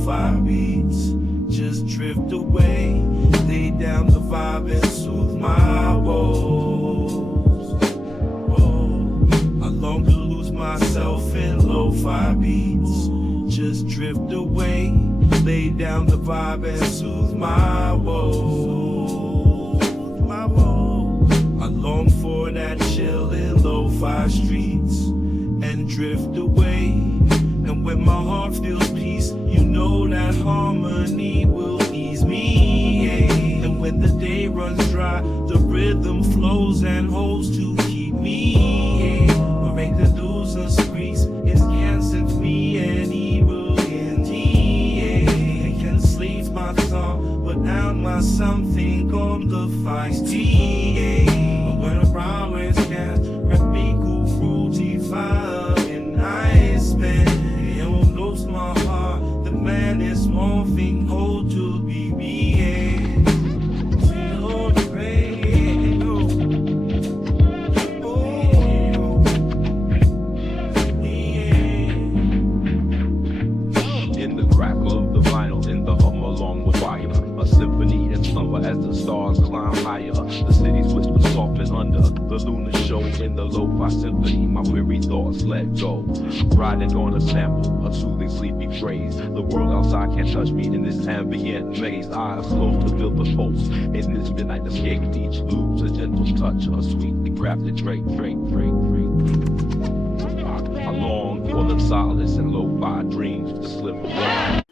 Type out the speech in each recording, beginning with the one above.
lo-fi beats. Just drift away, lay down the vibe and soothe my woes. Oh, I long to lose myself in lo-fi beats. Just drift away, lay down the vibe and soothe my woes. I long for that chill in lo-fi streets and drift away. And when my heart feels peace, you know that harmony will ease me. Yeah. And when the day runs dry, the rhythm flows and holds to keep me. Yeah. Break the news and squeeze, it can set me and evil indeed. Yeah. It can sleep my song, but now my something on the feisty. Yeah. But when around is cast, rap me cool, fruity fire and ice man. My heart, the man is morphing, hold to BBA. Hold the radio. In the crackle of the vinyl, in the hum along with fire, a symphony in slumber as the stars climb higher. The city's whisper soft and under the lunar show. In the lo-fi symphony, my weary thoughts let go. Riding on a sample, a soothing sleepy phrase. The world outside can't touch me in this ambient maze. Eyes closed to feel the pulse. In this midnight escape, each lose a gentle touch, a sweetly crafted Drake. I long for the solace and lo-fi dreams to slip away.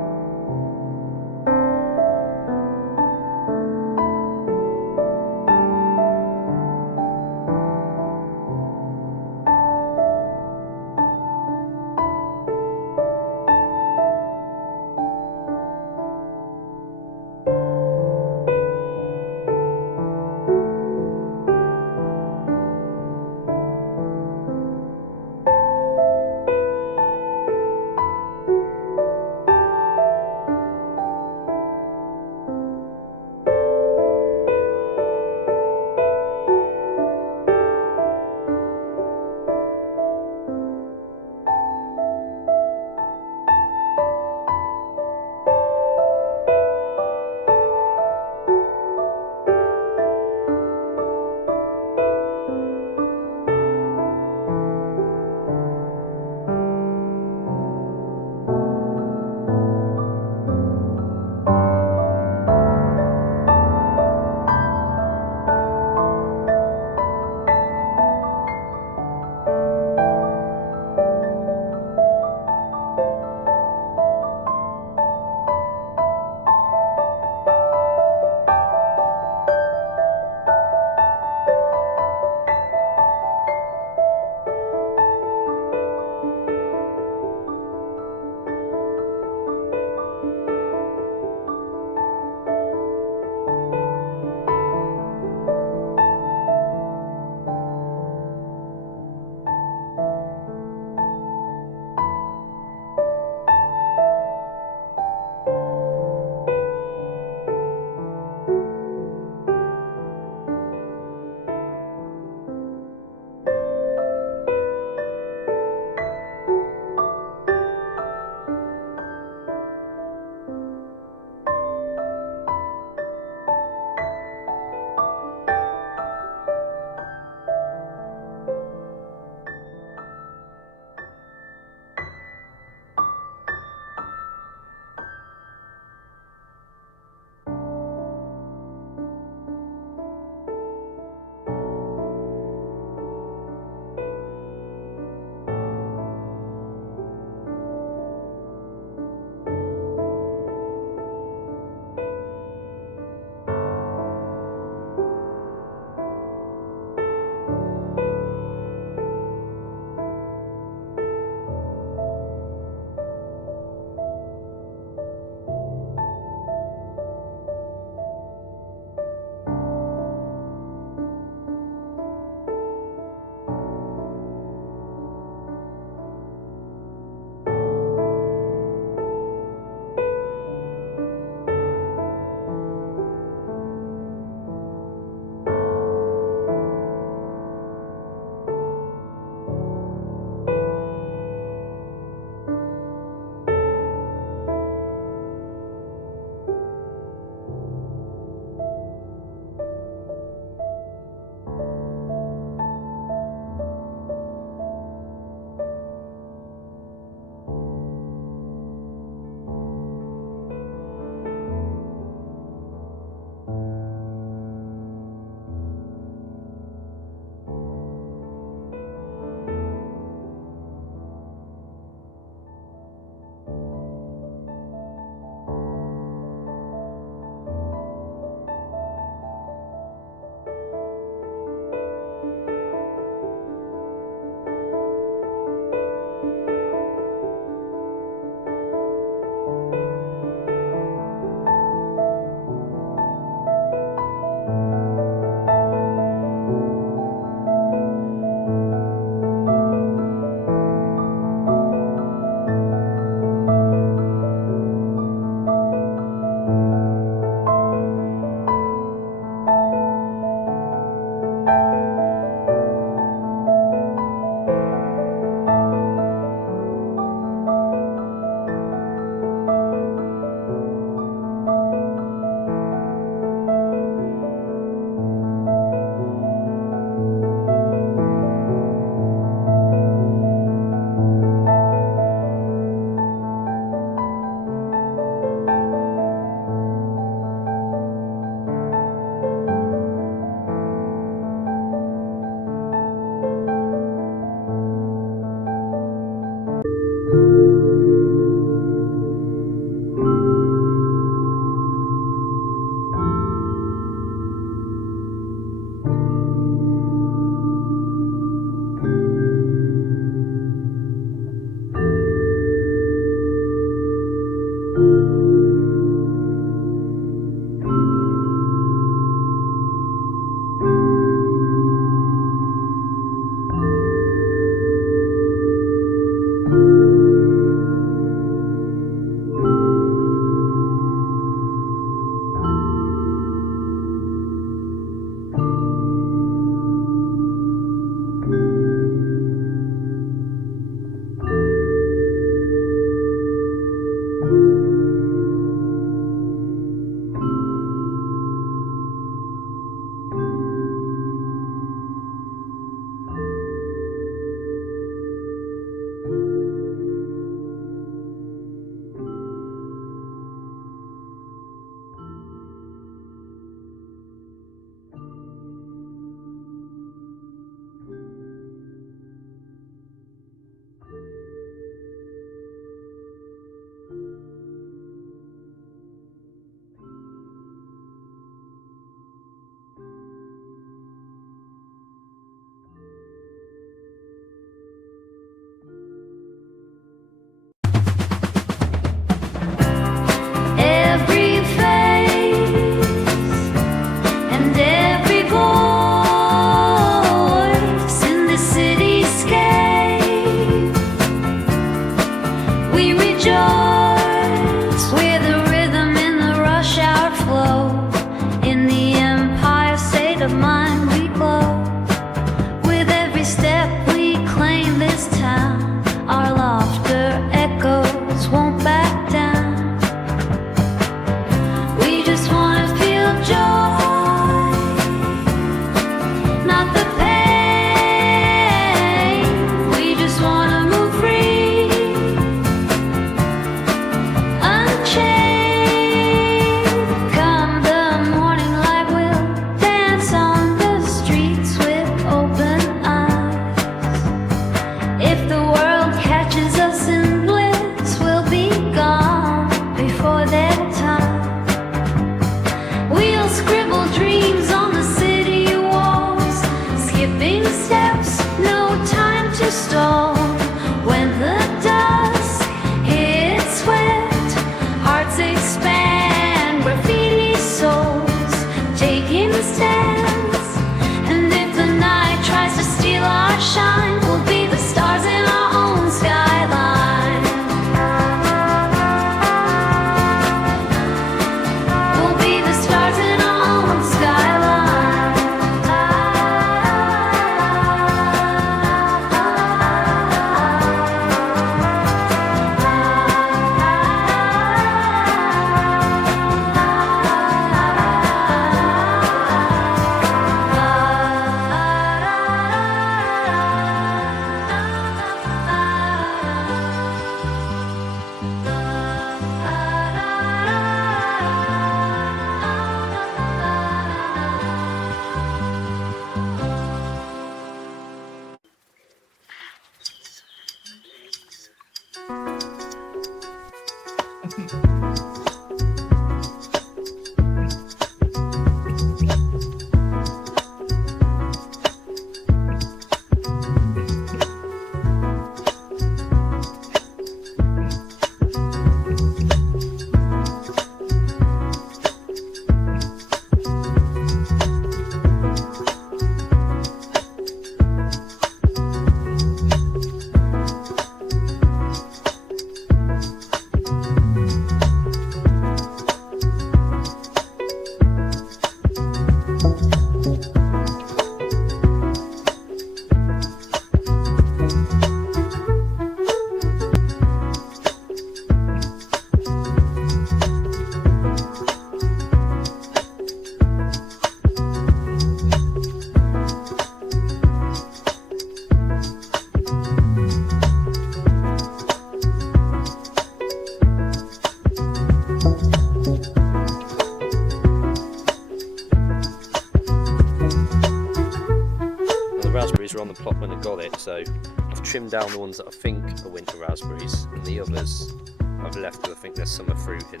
the plot when I got it, so I've trimmed down the ones that I think are winter raspberries, and the others I've left because I think there's summer fruit in.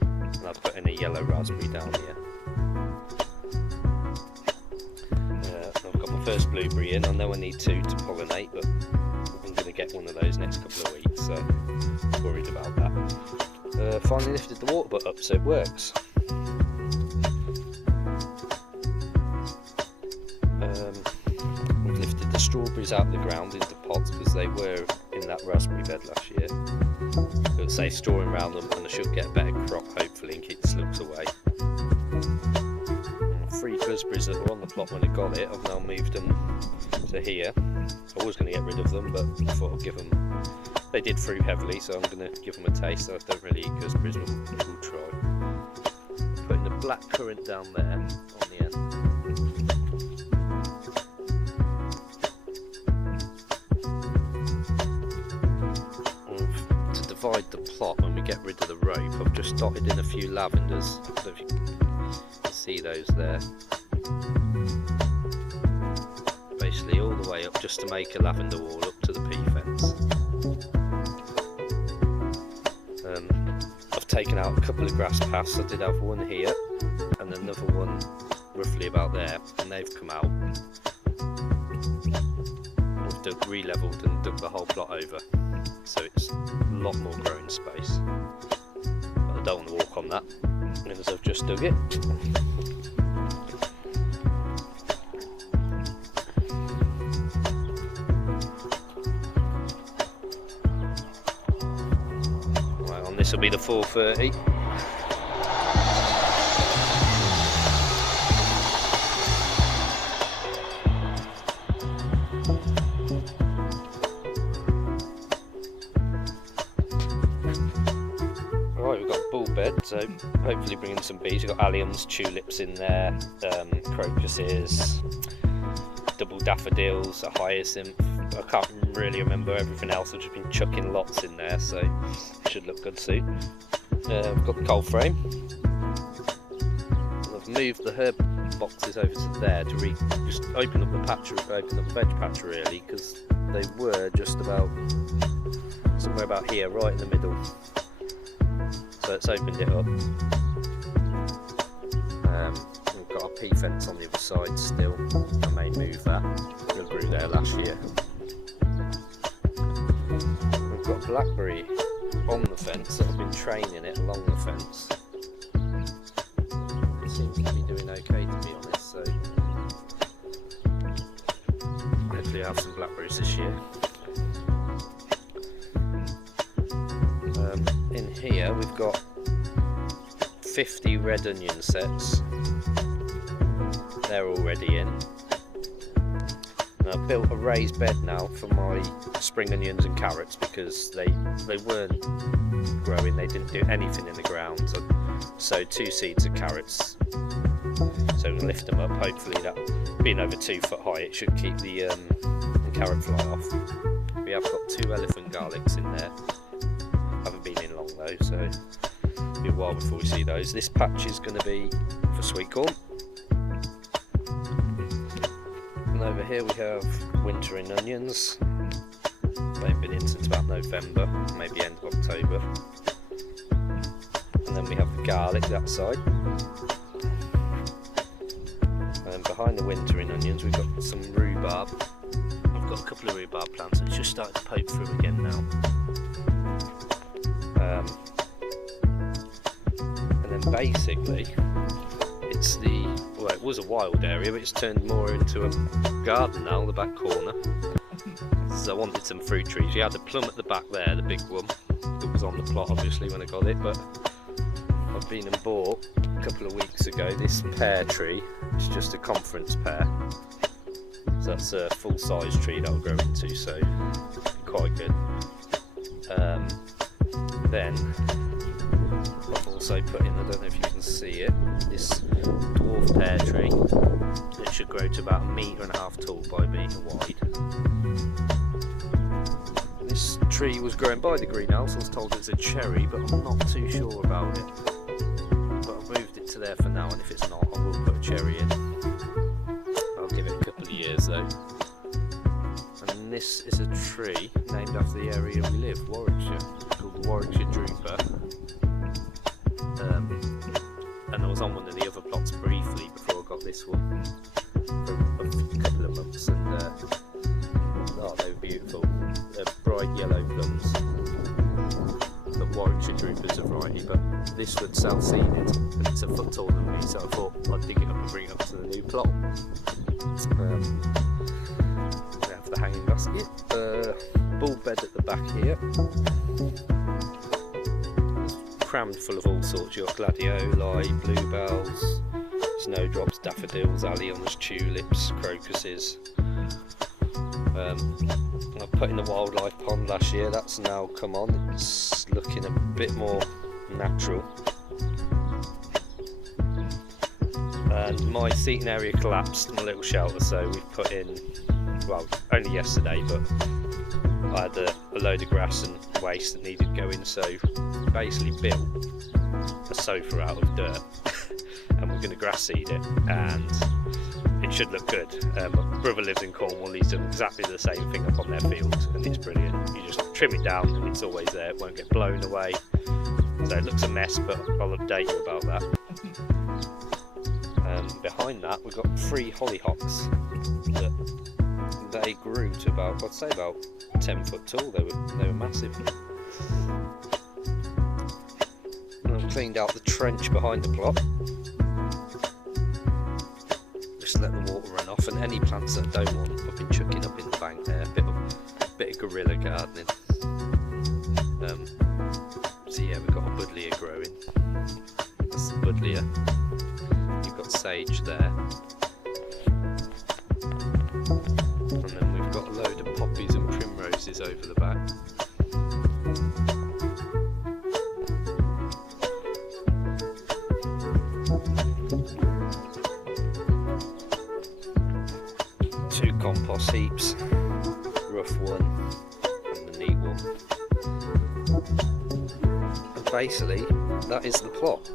And I've put in a yellow raspberry down here. I've got my first blueberry in. I know I need 2 to pollinate, but I'm going to get one of those next couple of weeks, so I'm worried about that. Finally lifted the water butt up so it works. We've lifted the strawberries out of the ground into pots because they were in that raspberry bed last year. It would say storing around them, and I should get a better crop hopefully and keep the slugs away. 3 gooseberries that were on the plot when I got it, I've now moved them to here. I was going to get rid of them, but I thought I'd give them. They did fruit heavily, so I'm going to give them a taste. I don't really eat gooseberries, but we'll try. Putting the black currant down there on the end. To divide the plot when we get rid of the rope, I've just dotted in a few lavenders. I don't know if you can see those there. Basically all the way up just to make a lavender wall up to the pea fence. I've taken out a couple of grass paths. I did have one here and another one roughly about there, and they've come out. We've re-levelled and dug the whole plot over, so it's a lot more growing space. But I don't want to walk on that, as I've just dug it. This will be the 430. Right, we've got a bull bed, so hopefully bringing some bees. We've got alliums, tulips in there, crocuses, double daffodils, a hyacinth. I can't really remember everything else. I've just been chucking lots in there, so it should look good soon. We've got the cold frame. I've moved the herb boxes over to there to just open up the patch, open up the veg patch really, because they were just about somewhere about here, right in the middle. So it's opened it up. We've got our pea fence on the other side still. I may move that. It grew there last year. We've got blackberry on the fence that I've been training it along the fence. It seems to be doing okay, to be honest, so hopefully I'll have some blackberries this year. In here we've got 50 red onion sets. They're already in. And I've built a raised bed now for my spring onions and carrots because they weren't growing, they didn't do anything in the ground. So I sowed 2 seeds of carrots, so we'll lift them up. Hopefully that being over 2 foot high, it should keep the carrot fly off. We have got 2 elephant garlics in there. Haven't been in long though, so it'll be a while before we see those. This patch is going to be for sweet corn. And over here we have wintering onions. They've been in since about November, maybe end of October. And then we have the garlic that side. And then behind the wintering onions we've got some rhubarb. I've got a couple of rhubarb plants, it's just started to poke through again now. And then basically it's it was a wild area, but it's turned more into a garden now, the back corner. So I wanted some fruit trees. We had a plum at the back there, the big one, that was on the plot obviously when I got it, but I've been and bought a couple of weeks ago this pear tree. It's just a conference pear. So that's a full size tree that'll grow into, so quite good. Then I've also put in, I don't know if you can see it, this dwarf pear tree. It should grow to about 1.5 meters tall by 1 meter wide. This tree was growing by the greenhouse. I was told it's a cherry, but I'm not too sure about it. But I've moved it to there for now, and if it's not, I will put a cherry in. I'll give it a couple of years though. this is a tree named after the area we live, Warwickshire, called the Warwickshire Drooper. And I was on one of the other plots briefly before I got this one for a couple of months, and oh, they were beautiful. They're bright yellow plums, but Warwickshire Drooper's a variety, but this one's south seeded, and it's a foot taller than me, so I thought I'd dig it up and bring it up to the new plot. We have the hanging basket, bulb bed at the back here, crammed full of all sorts. You've got gladioli, bluebells, snowdrops, daffodils, alliums, tulips, crocuses. I put in a wildlife pond last year, that's now come on, it's looking a bit more natural. And my seating area collapsed, my little shelter, so we've put in, well, only yesterday, but I had a load of grass and waste that needed going, so basically built a sofa out of dirt and we're going to grass seed it, and it should look good. My brother lives in Cornwall, he's done exactly the same thing up on their field, and it's brilliant. You just trim it down and it's always there, it won't get blown away. So it looks a mess, but I'll update you about that. Behind that we've got 3 hollyhocks that they grew to about, I'd say about 10 foot tall. They were massive. And I've cleaned out the trench behind the plot. Just let the water run off, and any plants that I don't want I've been chucking up in the bank there. Bit of guerrilla gardening. So yeah, we've got a buddleia growing. That's the buddleia. You've got sage there. And then we've got a load of poppies and primroses over the back. Two compost heaps, rough one and the neat one. And basically that is the plot.